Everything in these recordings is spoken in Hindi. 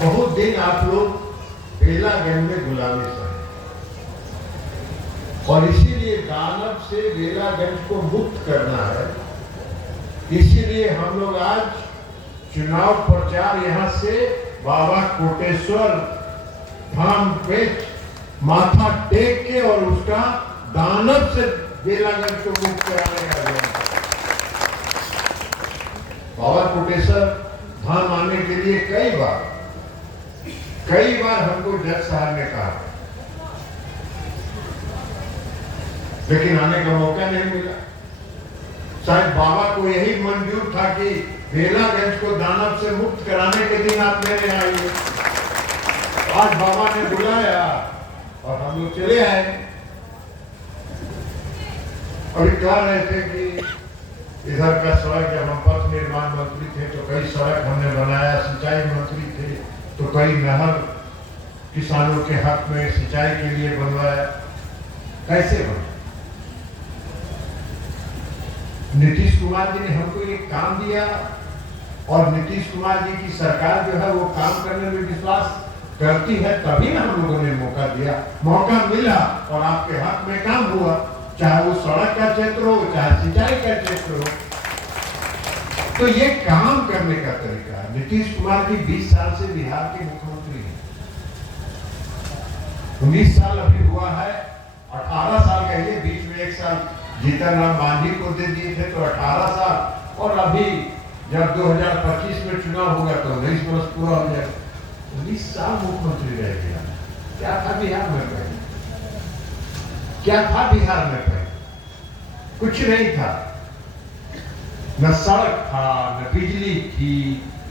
बहुत दिन आप लोग बेलागंज में गुलामी सहे और इसीलिए दानव से बेलागंज को मुक्त करना है। इसीलिए हम लोग आज चुनाव प्रचार यहां से बाबा कोटेश्वर धाम पे माथा टेक के और उसका दानव से बेलागंज को मुक्त कराने का अभियान। बाबा कोटेश्वर धाम आने के लिए कई बार हमको जज साहब ने कहा, लेकिन आने का मौका नहीं मिला। शायद बाबा को यही मंजूर था कि बेलागंज को दानव से मुक्त कराने के दिन आप मेरे यहाँ आइए। आज बाबा ने बुलाया और हम लोग चले आए। अभी कह रहे थे कि इधर का सड़क, जब हम पथ निर्माण मंत्री थे तो कई सड़क हमने बनाया, सिंचाई मंत्री थे तो कई नहर किसानों के हक में सिंचाई के लिए बनवाया। कैसे बना? नीतीश कुमार जी ने हमको एक काम दिया और नीतीश कुमार जी की सरकार जो है वो काम करने में विश्वास करती है, तभी ना हम लोगों ने मौका दिया। मौका मिला और आपके हक में काम हुआ, चाहे वो सड़क का क्षेत्र हो, चाहे सिंचाई का क्षेत्र हो। तो ये काम करने का तरीका है। नीतीश कुमार जी 20 साल से बिहार के मुख्यमंत्री हैं। 19 साल अभी हुआ है, 18 साल कहिए, बीच में एक साल जीतन राम मांझी को दे दिए थे तो 18 साल, और अभी जब 2025 में चुनाव होगा तो 19 वर्ष पूरा हो जाएगा। 19 साल मुख्यमंत्री रह गया। क्या था बिहार में पहले? क्या था बिहार में पहले? कुछ नहीं था। न सड़क था, न बिजली थी,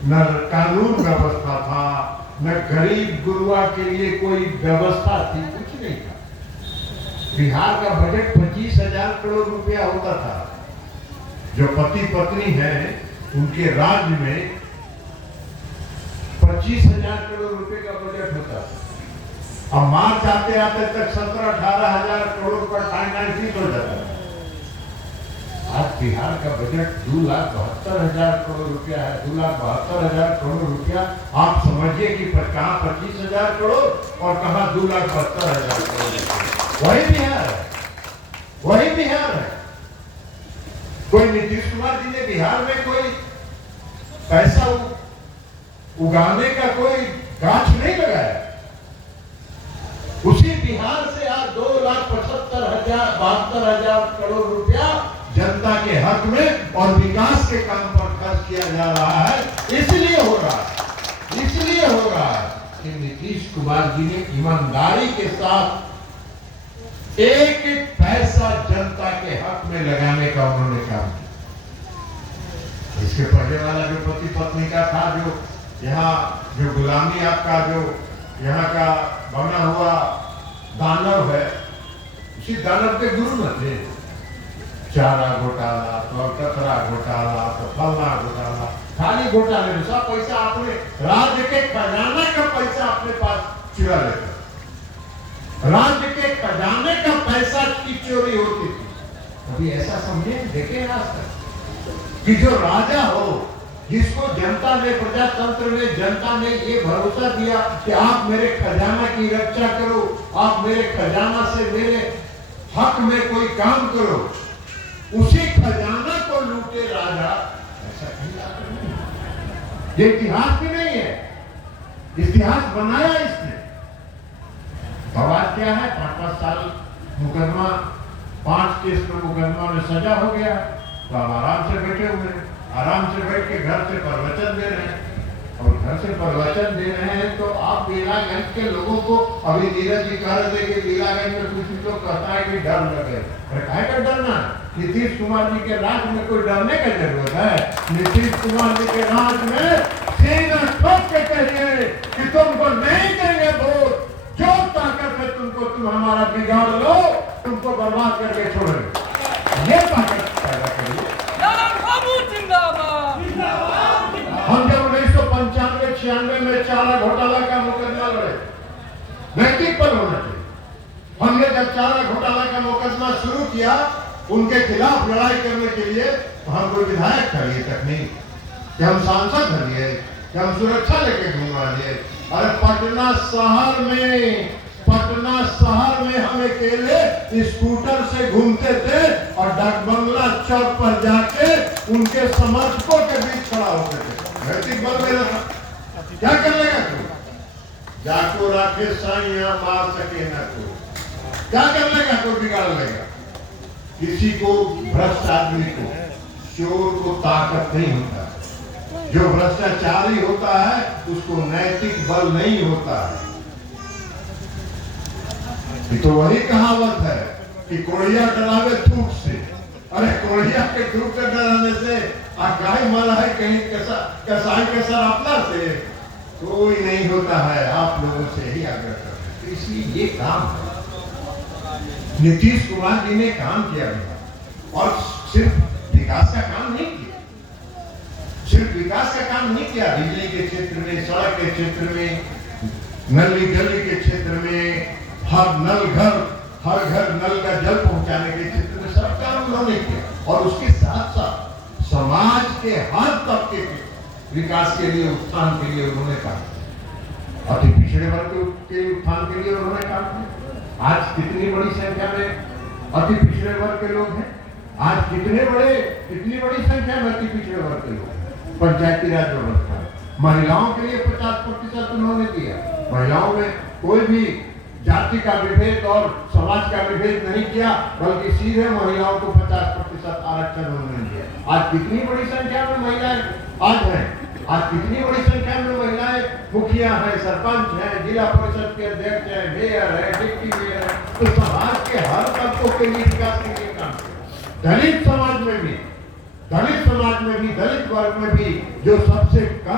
न कानून व्यवस्था था, न गरीब गुरुआ के लिए कोई व्यवस्था थी, कुछ नहीं था। बिहार का बजट 25,000 करोड़ रुपया होता था। जो पति पत्नी हैं उनके राज्य में 25,000 करोड़ रुपए का बजट होता था। अब मार्च आते आते तक 17-18 हजार करोड़ का फाइनेंसिंग हो जाता है। आज बिहार का बजट 2,72,000 करोड़ रुपया है। 2,72,000 करोड़ रुपया। आप समझिए कि कहाँ 25,000 करोड़ और कहाँ 2,72,000 करोड़। वही बिहार है, वही बिहार है। कोई नीतीश कुमार जी ने बिहार में कोई पैसा उगाने का कोई गाछ नहीं लगाया। उसी बिहार से आज 2,75,000 करोड़ रुपया जनता के हक में और विकास के काम पर खर्च किया जा रहा है। इसलिए हो रहा है कि नीतीश कुमार जी ने ईमानदारी के साथ एक एक पैसा जनता के हक में लगाने का उन्होंने काम किया। इसके पहले वाला जो पति पत्नी का था, जो यहाँ जो गुलामी आपका जो यहाँ का बना हुआ दानव है, उसी दानव के गुरु न थे। चारा घोटाला, तो कचरा घोटाला, तो फलना घोटाला, खाली घोटाले में सब पैसा आपने राज्य के खजाना का पैसा अपने पास चुरा लेते। राज्य के खजाने का पैसा की चोरी होती थी। कभी ऐसा समझे देखे आज तक कि जो राजा हो, जिसको जनता ने, प्रजातंत्र में जनता ने ये भरोसा दिया कि आप मेरे खजाना की रक्षा करो, आप मेरे खजाना से मेरे हक में कोई काम करो, उसी खजाना को लूटे राजा, ऐसा कहीं नहीं। ये इतिहास भी नहीं है, इतिहास बनाया इसने। बवाल क्या है? 5-5 साल मुकदमा, 5 केस पर मुकदमा में सजा हो गया तो आप आराम से बैठे हुए हैं, आराम से बैठ के घर से प्रवचन दे रहे हैं। और घर से प्रवचन दे रहे हैं तो आप बेलागंज के लोगों को, अभी नीरज जी कह रहे थे कि बेलागंज में कुछ लोग कहता है कि डर लगे। अरे काहे का डरना? नीतीश कुमार जी के राज में कोई डरने की जरूरत है? नीतीश कुमार जी के राज में सीना ठोक के कहिए कि तुमको नहीं देंगे वोट, जो ताकत है तुमको, तुम हमारा बिगाड़ लो, तुमको बर्बाद करके छोड़े। ये ताकत पैदा करिए। हम जब 1995-96 में चारा घोटाला का मुकदमा लड़े, नैतिक पर होना चाहिए। हमने जब चारा घोटाला का मुकदमा शुरू किया उनके खिलाफ लड़ाई करने के लिए, तो हम कोई विधायक था ये तक नहीं कि हम सांसद हैं, कि हम सुरक्षा लेके घूमा लिए। अरे पटना शहर में हम अकेले स्कूटर से घूमते थे और डाकबंगला चौक पर जाके उनके समर्थकों के बीच खड़ा होते थे। नैतिक बल मेरा था। क्या कर लेगा तू? जाको राखे साइया मार सके ना तू। क्या कर लेगा? कोई बिगाड़ लेगा। किसी को, भ्रष्ट आदमी को, चोर को ताकत नहीं होता। जो भ्रष्टाचारी होता है उसको नैतिक बल नहीं होता है। ये तो वही कहावत है कि कोड़िया डरावे थूक से। अरे कोड़िया के थूक से डराने से गाय मरा है कहीं कसाई के सरापना से कोई नहीं होता है। आप लोगों से ही आग्रह करते हैं। इसलिए ये काम है। नीतीश कुमार जी ने काम किया गया और सिर्फ विकास का काम नहीं किया, सिर्फ विकास का काम नहीं किया। बिजली के क्षेत्र में, सड़क के क्षेत्र में, नली गली के क्षेत्र में, हर घर नल का जल पहुंचाने के क्षेत्र में सब काम उन्होंने किया। और उसके साथ साथ समाज के हर तबके के विकास के लिए, उत्थान के लिए उन्होंने काम किया। अति पिछड़े वर्ग के उत्थान के लिए उन्होंने काम किया। आज कितनी बड़ी संख्या में अति पिछड़े वर्ग के लोग हैं। आज कितनी बड़ी संख्या में अति पिछड़े वर्ग के लोग। पंचायती राज व्यवस्था, महिलाओं के लिए 50% उन्होंने दिया। महिलाओं में कोई भी जाति का विभेद और समाज का विभेद नहीं किया, बल्कि सीधे महिलाओं को 50% आरक्षण उन्होंने दिया। आज कितनी बड़ी संख्या में महिलाएं आज हैं। आज कितनी बड़ी संख्या में महिलाएं मुखिया हैं, सरपंच हैं, जिला परिषद के अध्यक्ष हैं, मेयर है, डिप्टी मेयर है। तो समाज के हर तबकों के लिए विकास के लिए काम किया। दलित समाज में भी, दलित वर्ग में भी जो सबसे कम